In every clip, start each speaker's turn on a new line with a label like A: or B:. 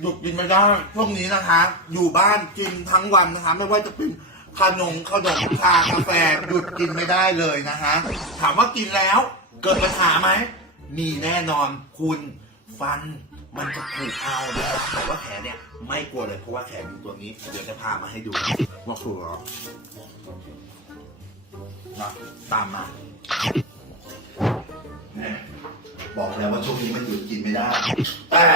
A: หยุดกินไม่ได้ช่วงนี้นะคะ อยู่บ้านกินทั้งวันนะคะ ไม่ว่าจะเป็นขนมขนมชากาแฟหยุดกินไม่ได้เลยนะคะ ถามว่ากินแล้ว เกิดปัญหาไหมมีแน่นอนคุณฟันมันจะผุเอาแล้วแต่ว่าแขนเนี่ย ไม่กลัวเลยเพราะว่าแขนมีตัวนี้ เดี๋ยวจะพามาให้ดูว่าครัวนะตามมาแม่ บอกแล้วว่าช่วงนี้มันหยุดกินไม่ได้ แต่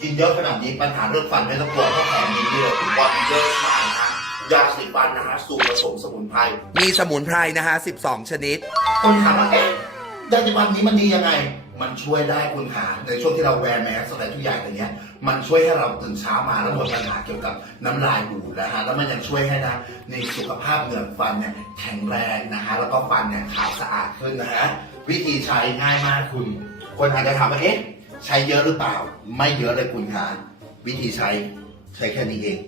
A: กินเยอะขนาดนี้ปัญหาเรื่องฟันไม่ต้องกลัวเพราะแขนมีเยอะบอดี้เยอะมากนะยาสีฟันนะฮะสูตรผสมสมุนไพรมีสมุนไพรนะฮะ 12 ชนิดคนถามว่าเอ๊ะยาสีฟันนี้มันดียังไง มันช่วยได้คุณหาในช่วงที่เราแวร์แมสอะไรทุกอย่างอย่างเงี้ย มันช่วยให้เราตื่นเช้ามาแล้วหมดปัญหาเกี่ยวกับน้ำลายบูดนะฮะแล้วมันยังช่วยให้นะในสุขภาพเหงือกฟันเนี่ยแข็งแรงนะฮะแล้วก็ฟันเนี่ยขาวสะอาดขึ้นนะฮะวิธีใช้ง่ายมากคุณ คนอาจจะถามว่าเอ๊ะใช้เยอะหรือเปล่า ไม่เยอะเลยคุณหาวิธีใช้ใช้แค่นี้เอง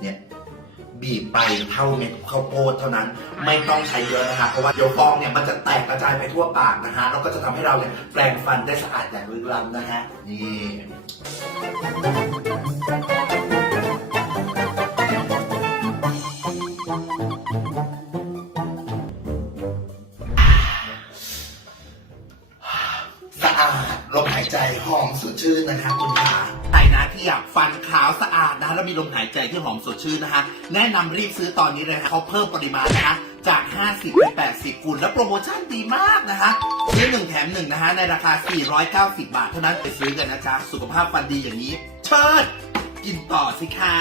A: เนี่ยบีบไปเท่าเม็ดข้าวโพดเท่านั้น ไม่ต้องใช้เยอะนะครับเพราะว่าเดี๋ยวฟองเนี่ยมันจะแตกกระายไปทั่วปากนะฮะแล้วก็จะทำให้เราเนี่ยแปรงฟันได้สะอาดอย่างลึกล้ำนะฮะนี่สะอาดลมหายใจหอมสดชื่นนะคะคุณขาใครนะที่อยากฟันขาวสะอาดนะแล้วมีลมหายใจที่หอมสดชื่นนะคะแนะนำรีบซื้อตอนนี้เลยนะเขาเพิ่มปริมาณนะคะ จาก 50เป็น80คุณและโปรโมชั่นดีมากนะคะซื้อหนึ่งแถมหนึ่งนะฮะในราคา 490 บาท เท่านั้นไปซื้อกันนะจ๊ะ สุขภาพฟันดีอย่างนี้ เชิญกินต่อสิคะ